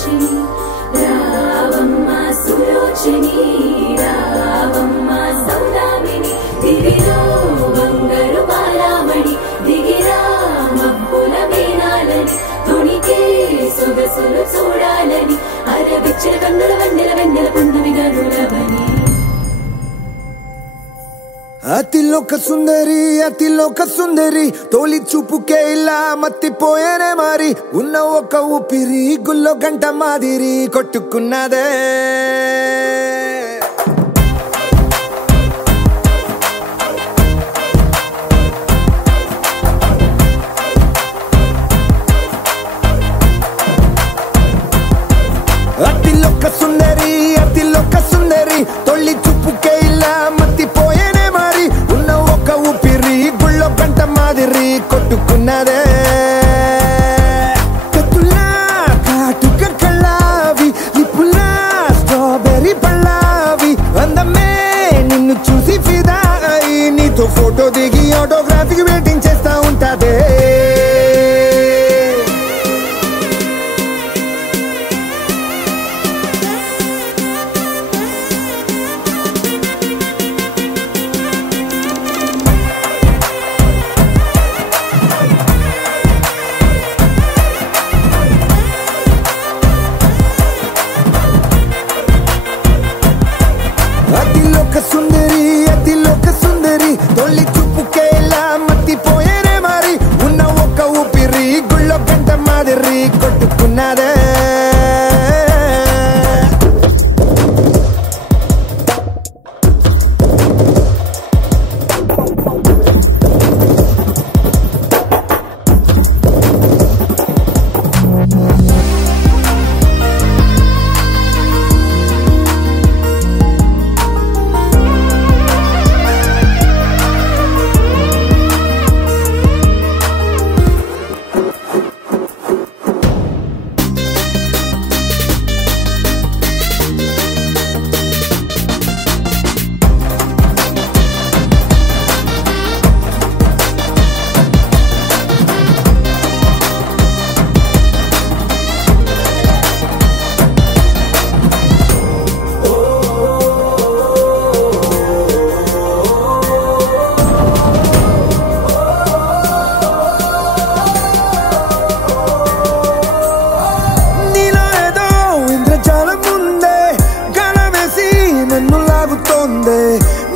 నాశిని రావమ్మ సులోచని రావమ్మ సౌదామిని దివిలో బంగారు బాలామణి దిగిరా మబ్బుల మేనాలని తొణికే సొగసులు చూడాలని అరవిచ్చల కన్నుల వన్నెల వెన్నెల పున్నమి గనులవని అతిలోక సుందరి తోలి చూపుకే ఇలా మత్తిపోయేనే మారి ఉన్న ఒక ఊపిరి గుల్లో గంట మాదిరి కొట్టుకున్నదే అతిలోక సుందరి తోలి చూపుకే ఇలా మత్తిపోయేనే మారి ఉన్న ఒక ఊపిరి గుళ్ళో గంట మాదిరి కొట్టుకున్నదే కత్తులా కాటుక కళ్ళావి లిప్పులా స్ట్రాబెర్రీ పళ్ళావి అందమే నిన్ను చూసి ఫిదా అయి నీతో ఫోటో దిగి ఆటోగ్రాఫీకి వెయిటింగ్ చేస్తా ఉంటాదే అతిలోక సుందరి తొలి చూపుకే ఇలా మత్తిపోయేనే మారి ఉన్న ఒక ఊపిరి గుళ్ళో గంట మాదిరి కొట్టుకున్నదే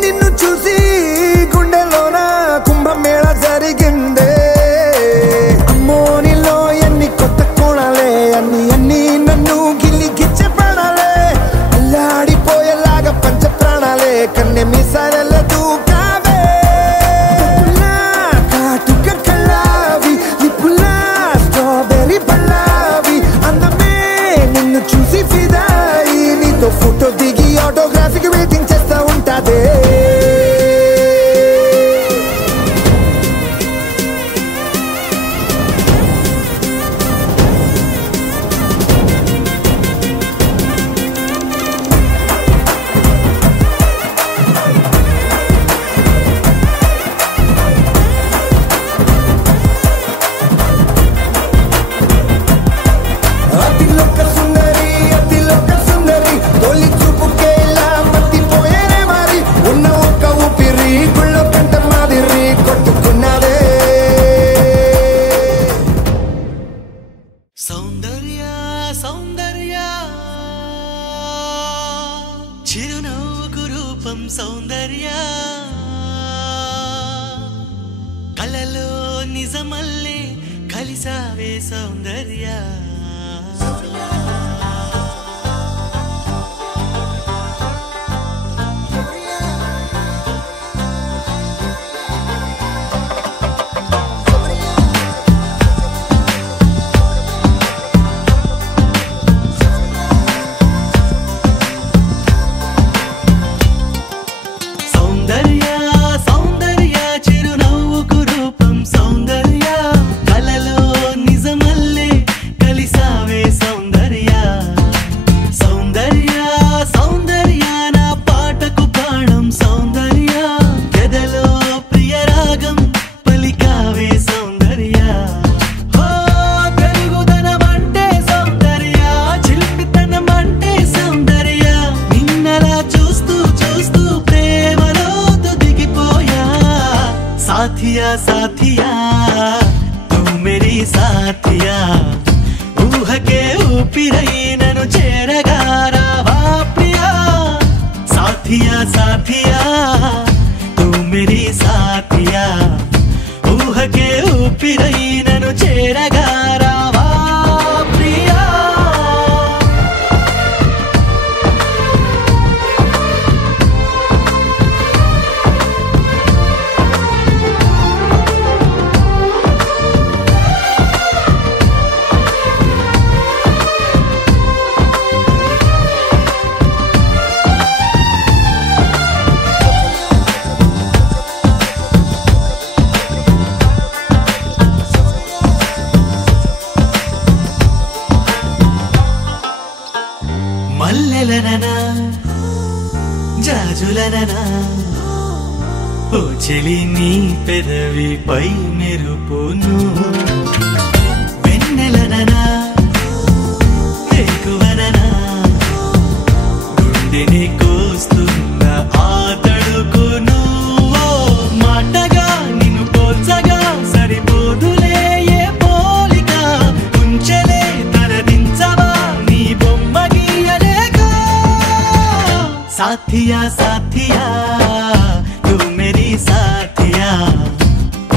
నిన్ను చూసి గుండెలోన కుంభమేళ జరిగిందే అమ్మో నీలో ఎన్ని కొత్త కోణాలే అన్ని నన్ను గిల్లిగిచ్చే ప్రాణాలే అల్లాడిపోయేలాగా పంచ ప్రాణాలే కన్నె మీసాల దూకావే కాటుక కళ్ళావి లిప్పులా స్ట్రాబెర్రీ పళ్ళావి అందమే నిన్ను చూసి ఫిదాయి నీతో ఫోటో దిగి ఆటోగ్రాఫీకి వెయిటింగ్ చేస్తా ఉంటాదే అతిలోక సుందరి తొలి చూపుకే ఇలా మత్తిపోయేనే మారి ఉన్న ఒక ఊపిరి గుళ్ళో గంట మాదిరి కొట్టుకున్నదే సౌందర్య సౌందర్య చిరునవ్వుకు రూపం సౌందర్య కలలో నిజమల్లే కలిసావే సౌందర్య చిరునవ్వుకు రూపం సౌందర్య కలలో నిజమల్లే కలిసి साथिया तू मेरी साथिया ఊహకే ఊపిరై నన్ను చేరగా రావా ప్రియా మల్లెలననా జాజులననా ఓ చెలి నీ పెదవిపై మెరుపును వెన్నెలననా ఎక్కువననా గుండెని కోస్తున్న ఆ తడుకును ఓ మాటగా నిన్ను పోల్చగా సరిపోదులే ఏ పోలిక ఉంచలే తలదించవా నీ బొమ్మ साथिया साथिया तू मेरी साथिया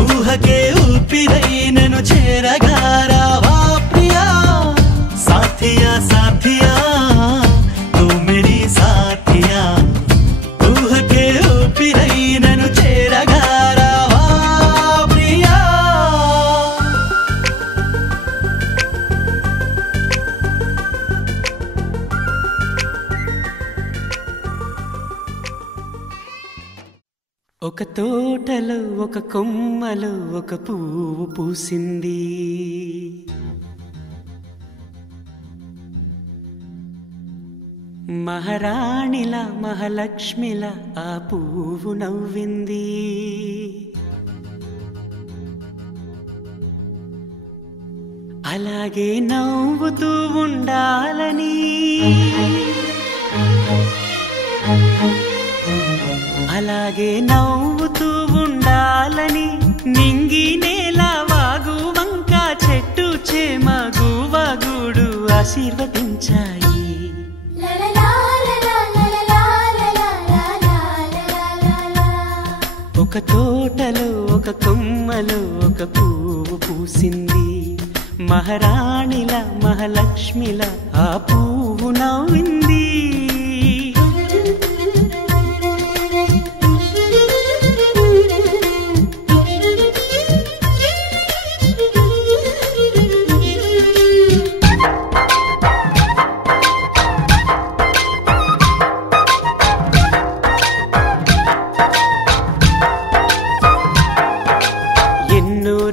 ఊహకే ఊపిరై నన్ను చేరగా రావా ప్రియా साथिया साथिया तू मेरी साथिया ఊహకే ఊపిరై నన్ను చేరగా రావా ప్రియా ఒక తోటలో ఒక కొమ్మలో ఒక పువ్వు పూసింది మహారాణిలా మహాలక్ష్మిలా ఆ పువ్వు నవ్వింది అలాగే నవ్వుతూ ఉండాలని అలాగే నవ్వుతూ ఉండాలని నింగి నేల వాగు వంక చెట్టు చేమ గువగుడు ఆశీర్వదించాయి ఒక తోటలో ఒక కొమ్మలో ఒక పువ్వు పూసింది మహారాణిలా మహాలక్ష్మిలా ఆ పువ్వు నవ్వింది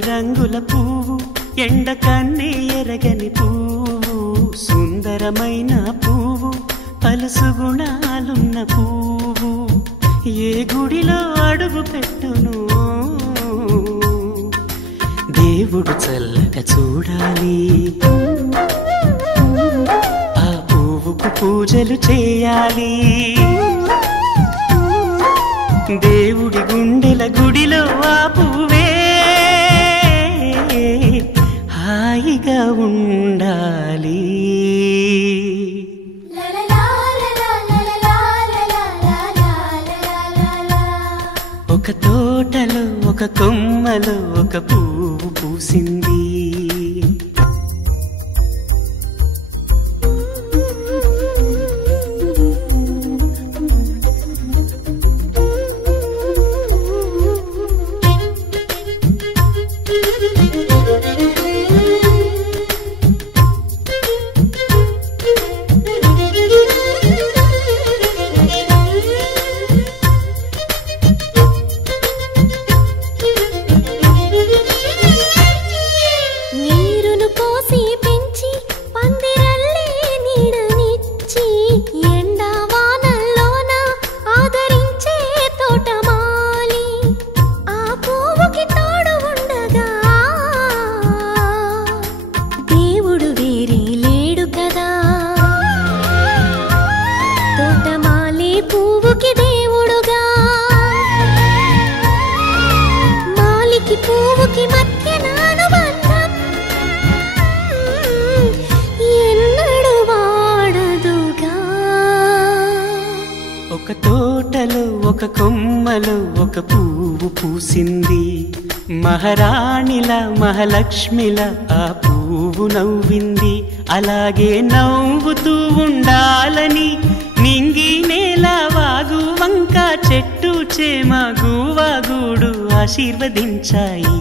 రంగుల పువ్వు ఎండ కన్నే ఎరగని పువ్వు సుందరమైన పువ్వు పలుసు గుణాలున్న పువ్వు ఏ గుడిలో అడుగు పెట్టును దేవుడు చల్లగా చూడాలి ఆ పువ్వుకు పూజలు చేయాలి దేవుడి గుండెల గుడిలో ఆ పువ్వే హాయిగా ఉండాలి ఒక తోటలో ఒక కొమ్మలో ఒక పువ్వు పూసింది తోటలో ఒక కొమ్మలో ఒక పువ్వు పూసింది. మహారాణిలా మహాలక్ష్మిలా ఆ పువ్వు నవ్వింది. అలాగే నవ్వుతూ ఉండాలని నింగి నేల వాగు వంక చెట్టు చేమ గువాగూడు ఆశీర్వదించాయి.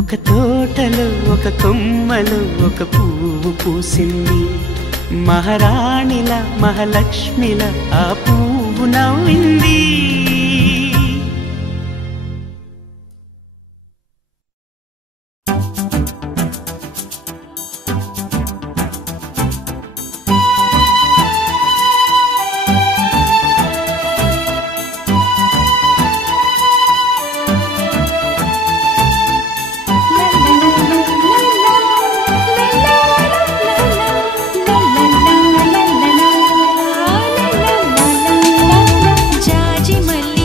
ఒక తోటలో ఒక కొమ్మలో ఒక పువ్వు పూసింది. మహారాణిల మహాలక్ష్మిల ఆ పువ్వు నవ్వింది. జాజి మల్లి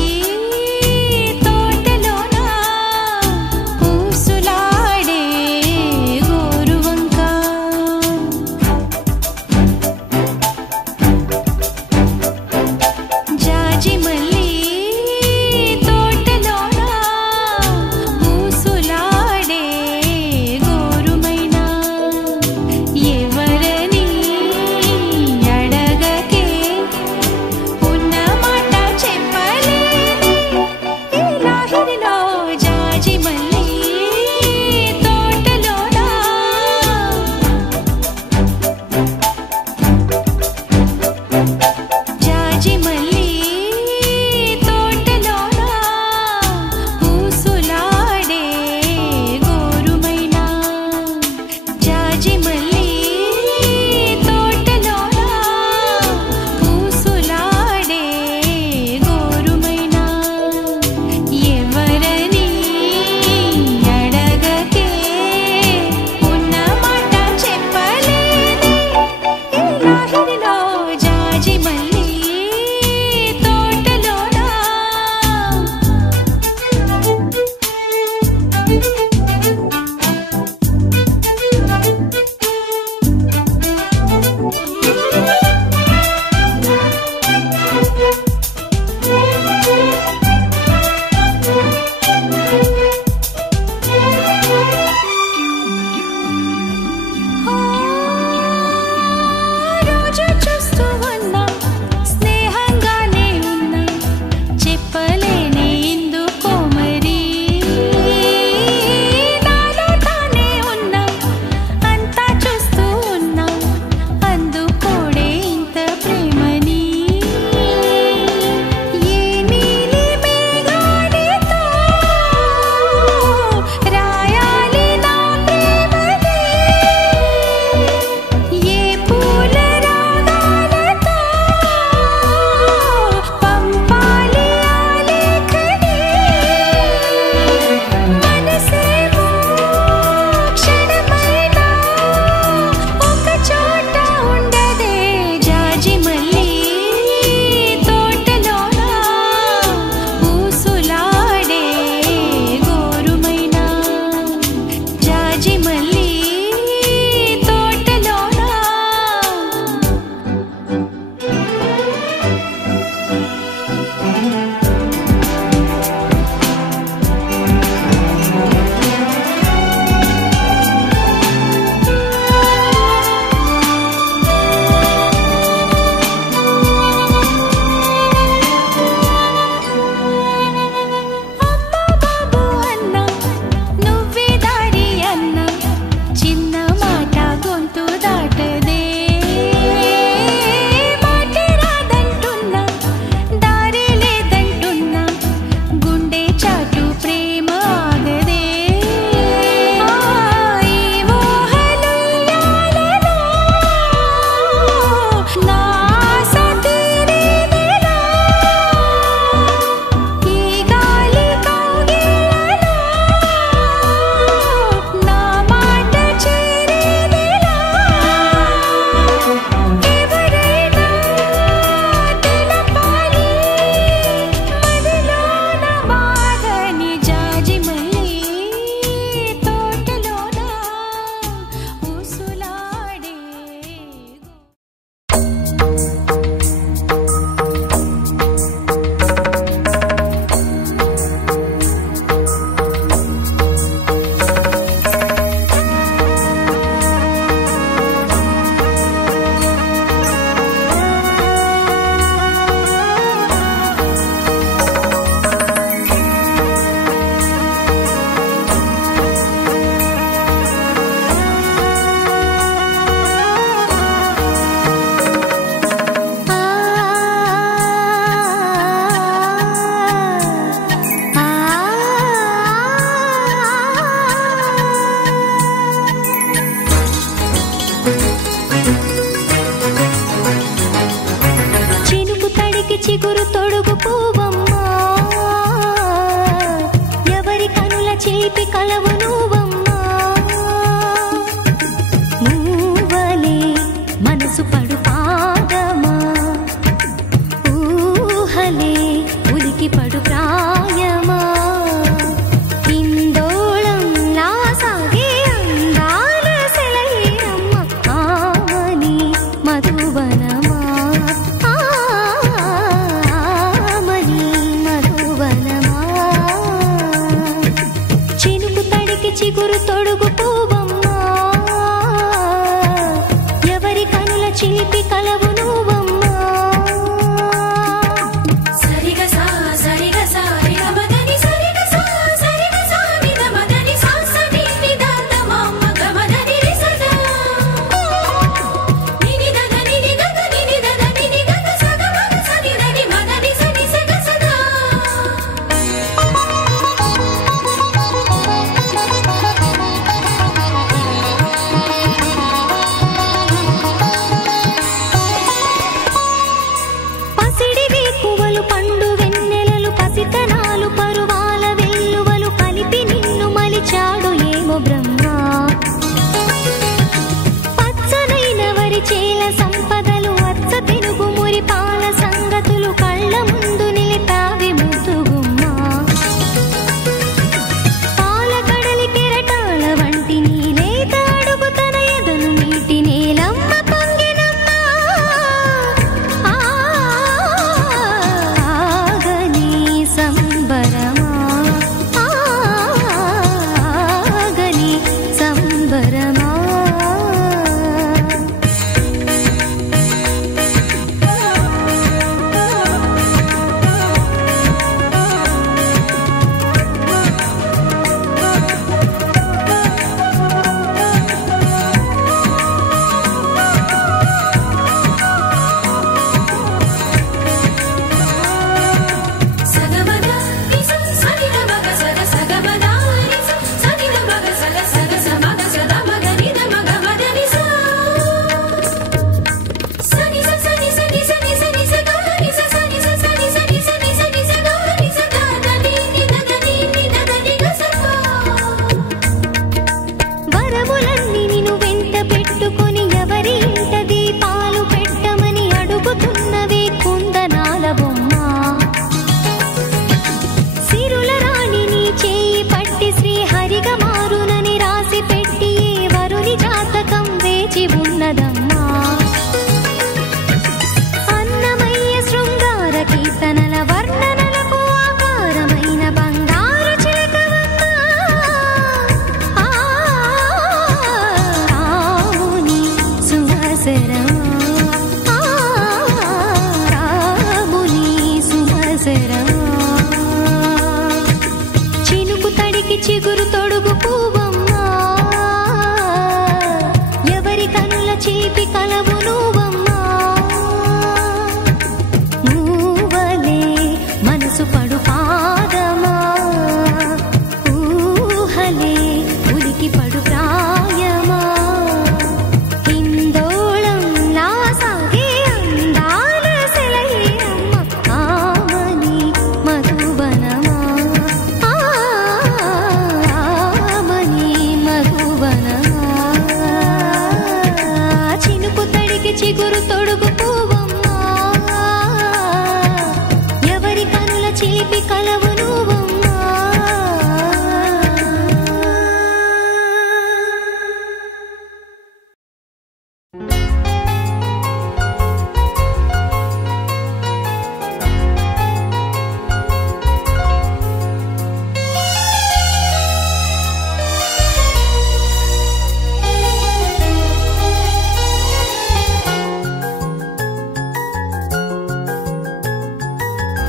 పువ్వమ్మా, ఎవరి కనుల చిలిపి కలవు నువ్వమ్మా. మూవలే మనసు పడు పాదమా, ఊహలే ఉలికి పడు ప్రాయమా. ఇందోళం నా సాగే అందాల సెలయేరమ్మ, ఆమని మధువనమా, ఆమని మధువనమా. చినుకు తడికి చిగురు తొడుగు పువ్వమ్మా, ఎవరి కనుల చిలిపి కలవు నువ్వమ్మా. సరిగసా సరిగసా రిగమదని సరిగసా సరిగసా నిదమదని సాసని నిదాతమమ్మ గమదని రిసదా నినిదద నినిదద నినిదద నినిదద సగమగ సనిదని మదని సని సగసదా. పసిడి వేకువలు పండు వెన్నెలలు పసితనాలు పరువాల వెల్లువలు కలిపి నిన్ను మలిచాడు ఏమో బ్రహ్మ. పచ్చనైన వరి చేల సంపదలు అచ్చ తెలుగు మురిపాల సంగతులు కళ్ళ ముందు నిలిపావి ముద్దుగుమ్మ. పాల కడలి కెరటాల వంటి నీలేత అడుగు తన ఎదను మీటి నేలమ్మ పొంగినమ్మ. ఆగని సంబరమా, ఆగని సంబరమా. సగమద నిస సనిదమగ సగ సగమద నిస సనిదమగ సగ సగ సమగ సదమగ నిదమగ మదని సా సని స సని సని సని సని స గ ని స సని స సని సని సని సని స గ ని స ద ద ని ని ద ద ని ని ద ద ని గ స ప. వరములన్నీ నిన్ను వెంట పెట్టుకొని ఎవరి ఇంట దీపాలు పెట్టమని అడుగుతున్నవే కుందనాల బొమ్మ. సిరుల రాణి నీ చేయి పట్టి శ్రీహరిగా మారునని రాసి పెట్టి ఏ వరుని జాతకం వేచి ఉన్నదమ్మా. అన్నమయ్య శృంగార కీర్తనల వర్ణనలకు ఆకారమైన బంగారు చిలకవమ్మ. రాముని సుమసరమా, రాముని సుమసరమా. చినుకు తడికి చిగురు తొడుగు పువ్వమ్మా, ఎవరి కనుల చిలిపి కలవు నువ్వమ్మా. మూవలే మనసు పడు పాదమా, ఊహలే ఉలికి పడు ప్రాయమా. ఇందోళం నా సాగే అందాల సెలయేరమ్మ, ఆమని మధువనమా, ఆమని మధువనమా. చినుకు తడికి చిగురు తొడుగు పువ్వమ్మా, ఎవరి కనుల చిలిపి కలవు నువ్వమ్మా.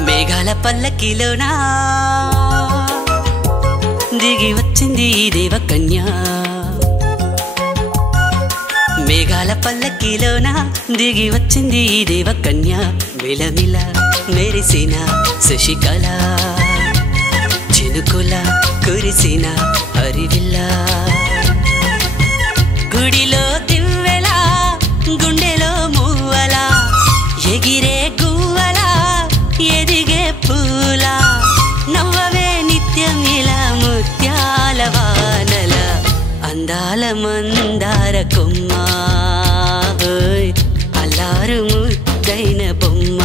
మేఘాల పల్లకిలోనా దిగి వచ్చింది ఈ దేవకన్య. మేఘాల పల్లకిలోన దిగి వచ్చింది ఈ దేవకన్య. మిలమిల మెరిసిన శశికళ, చినుకుల కురిసిన హరివిల్ల. గుడిలో దివ్వెలా, గుండెలో మువ్వలా, ఎగిరే గువ్వలా, ఎదిగే అందాల మందార కొమ్మ అల్లారు ముద్దైన బొమ్మ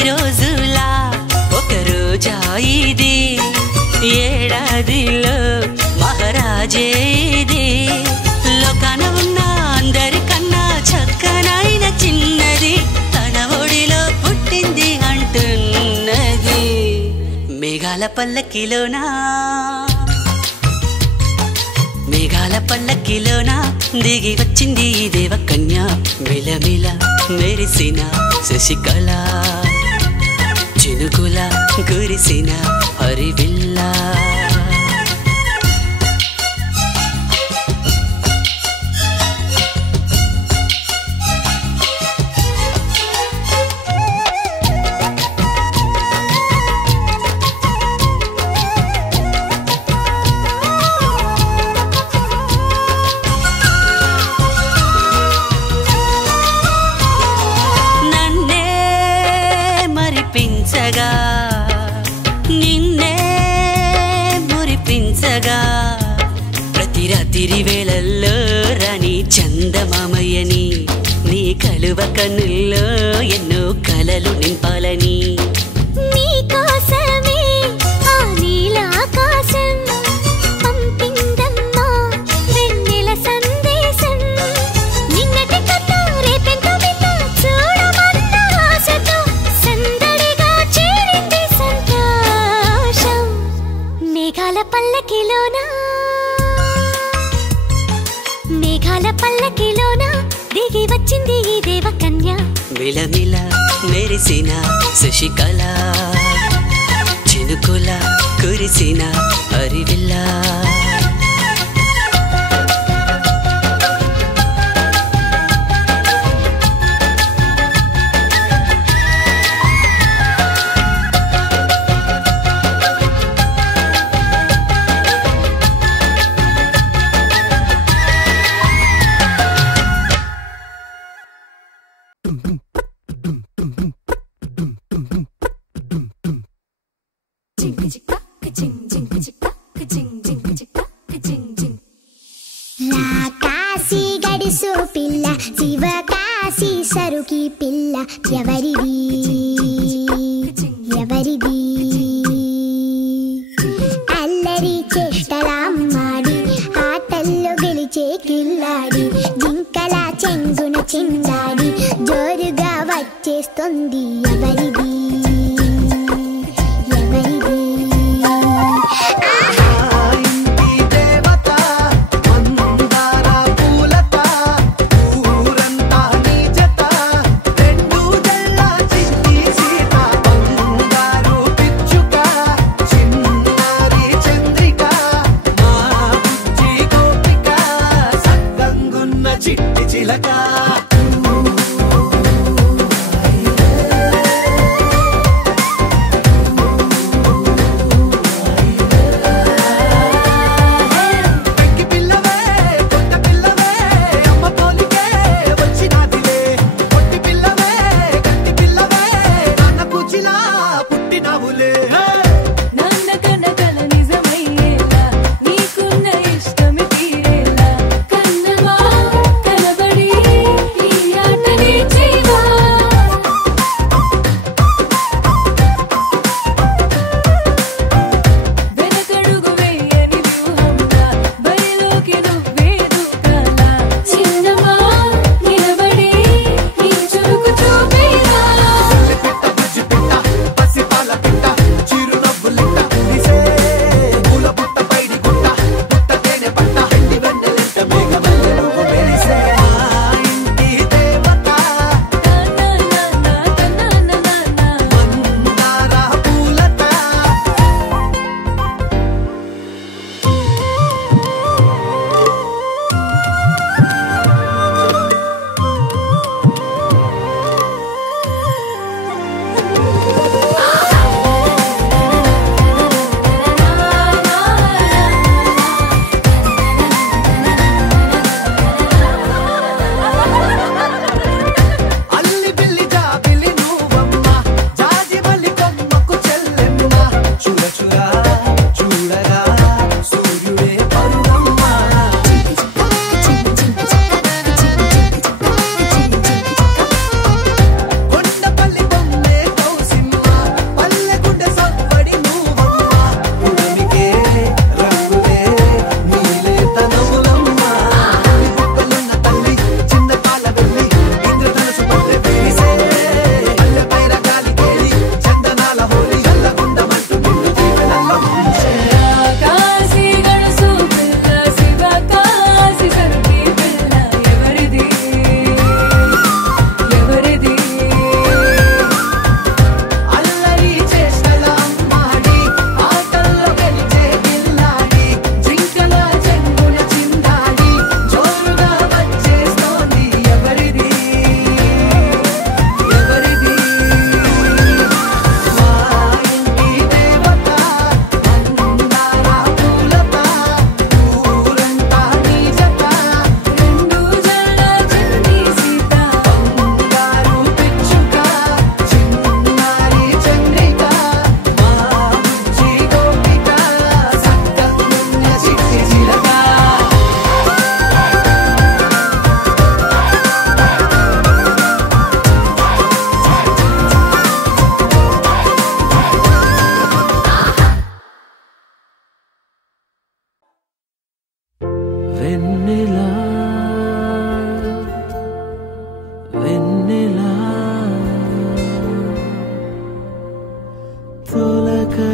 రోజులా ఒక రోజా ఇది ఏడాదిలో మహారాజే ఇది లోకాన ఉన్న అందరికన్నా చక్కనైన చిన్నది తన ఒడిలో పుట్టింది అంటున్నది మేఘాల పల్లకిలోనా దిగి వచ్చింది దేవకన్య మిలమిల మెరిసిన శశికళ చినుకుల కురిసిన హరివిల్లా నిన్నే మురిపించగా ప్రతి రాత్రి వేళల్లో రాణి చందమామయ్యని నీ కలువ కన్నుల్లో ఎన్నో కలలు నింపాలని నీకోసమే ఆ నీలాకాశం పంపిందమ్మా వెన్నెల సందేశం నిన్నటి కథ రేపెంతో వింత చూడమన్న ఆశతో సందడిగా చేరింది సంతోషం మేఘాల పల్లకిలోన దిగి వచ్చింది ఈ దేవకన్య మిలమిల మెరిసిన శశికళ చినుకుల కురిసిన హరివిల్లా కాశీ గడిసు పిల్ల శివకాశీ సరుకి పిల్ల ఎవరిది అల్లరి చేష్టలామ్మాడి ఆటల్లో గెలిచే కిల్లాడి జింకల చెంగున చిందాడి జోరుగా వచ్చేస్తుంది ఎవరిది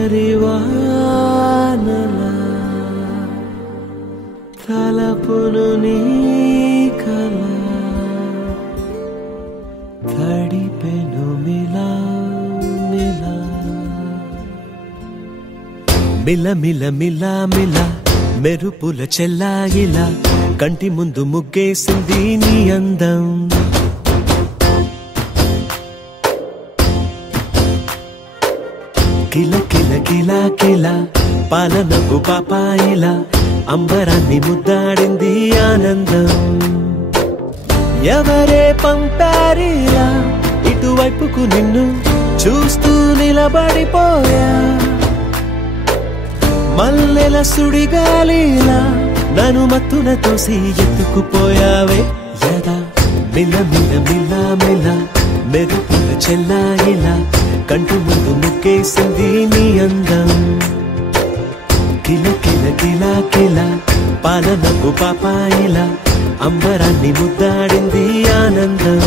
జరివానలా తలపును నీ కల తడిపెను మిలా మిలా మిల మిల మిల మిల మెరుపుల చెల్లాయిలా కంటి ముందు ముగ్గేసింది నీ అందం కిల కిల కిల కిల పాలనకు పాపాయిలా అంబరాన్ని ముద్దాడింది ఆనందం ఎవరే పంపారిలా ఇటువైపుకు నిన్ను చూస్తూ నిలబడిపోయా మల్లెల సుడిగాలిలా నన్ను మత్తున తోసి ఎత్తుకుపోయావే యదా మిల మిల మిల మిల మెరుపుల చెల్లాయిలా కంటి ముందు ముగ్గేసింది నీ అందం కిల కిల కిల కిల పాలనకు పాపాయిలా అంబరాన్ని ముద్దాడింది ఆనందం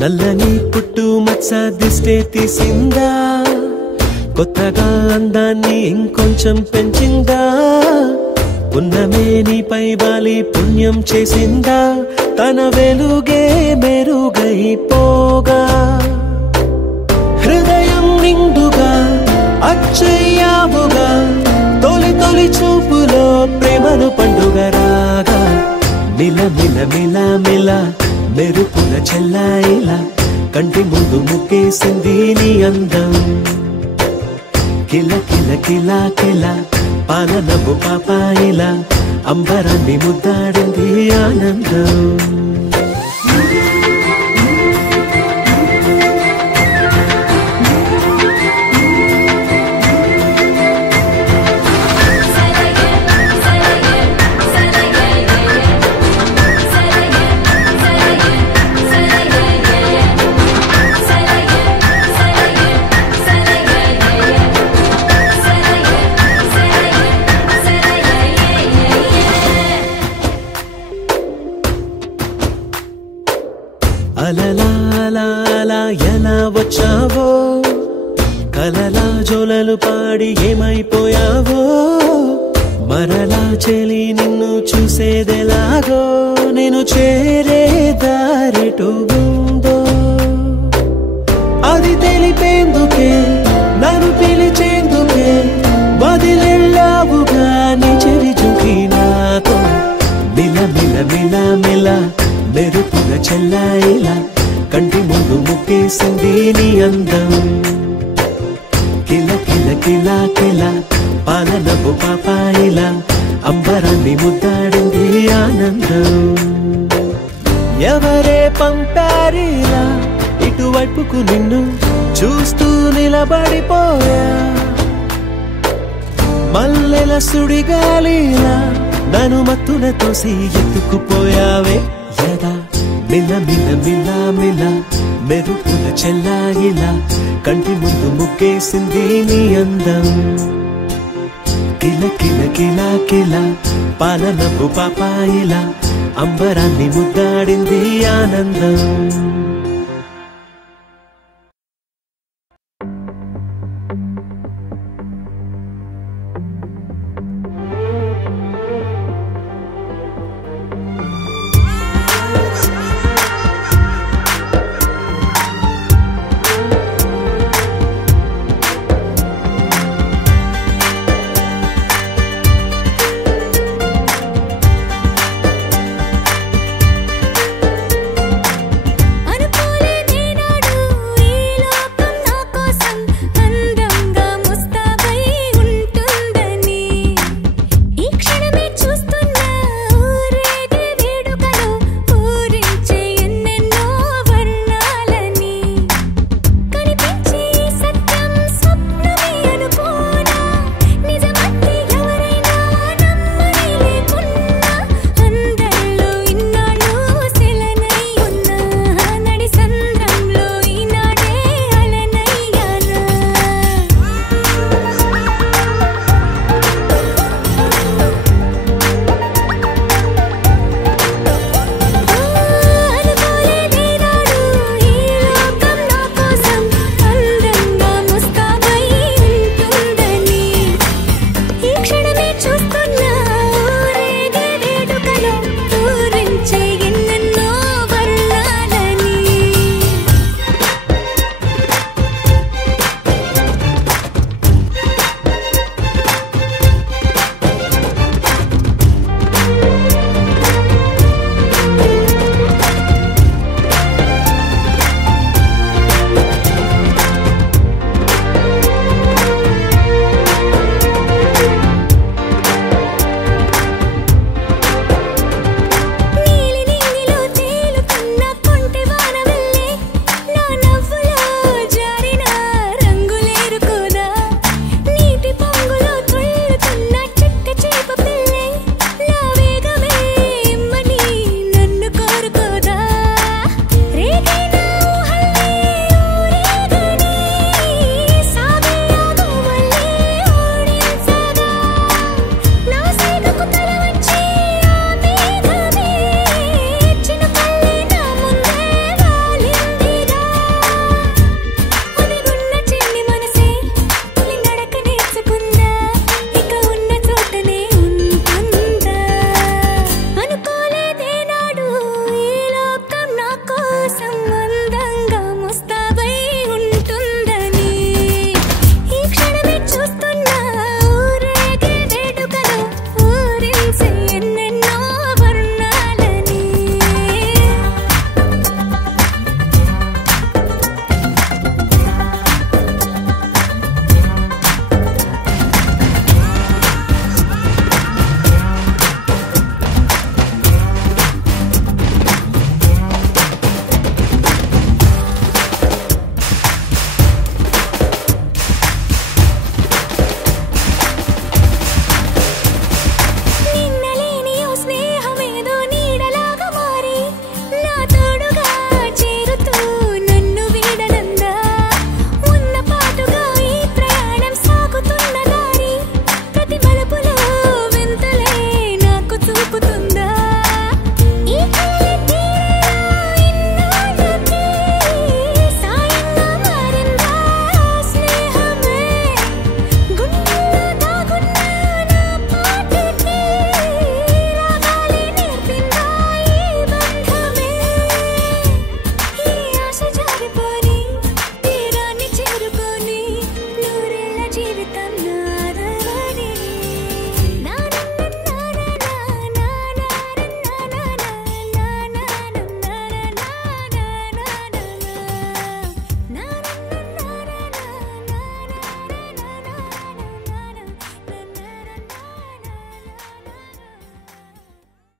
నల్లని పుట్టు మచ్చ దిష్టే తీసిందా కొత్తగా అందాన్ని ఇంకొంచెం పెంచిందా ఉన్నమే నీపై వాలి పుణ్యం చేసిందా తన వెలుగే మెరుగైపోగా హృదయం నిండుగా అచ్చయ్యావుగా తొలి తొలి చూపులో ప్రేమను పండుగ రాగా మిల మిల మిల మిల మెరుపుల చెల్లాయిలా కంటి ముందు ముగ్గేసింది నీ అందం కిల కిల కిల కిల పాలనపు పాపాయిలా అంబరాన్ని ముద్దాడింది ఆనందం అలలా అలా ఎలా వచ్చావో కలలా జోలలు పాడి ఏమైపోయావో మరలా చెలి నిన్ను చూసేదెలాగో నేను చేరే దారిటు ఉందో అది తెలిపేందుకే నన్ను పిలిచేందుకే వదిలెళ్ళావుగా నీ చెవి చూకి నాతో మిల మిల మిల మిల మెరుపుల చెల్లాయిలా కంటి ముందు ముగ్గేసింది నీ అందం కిల కిల కిల కిల పాలనపు పాపాయిలా అంబరాన్ని ముద్దాడింది ఆనందం ఎవరే పంపారిలా ఇటువైపుకు నిన్ను చూస్తూ నిలబడిపోయా మల్లెల సుడిగాలిలా నన్ను మత్తున తోసి ఎత్తుకుపోయావే యదా మిల మిల మిల మిల మెరుపుల చెల్లాయిలా కంటి ముందు ముగ్గేసింది నీ అందం కిల కిల కిల కిల పాలనపు పాపాయిలా అంబరాన్ని ముద్దాడింది ఆనందం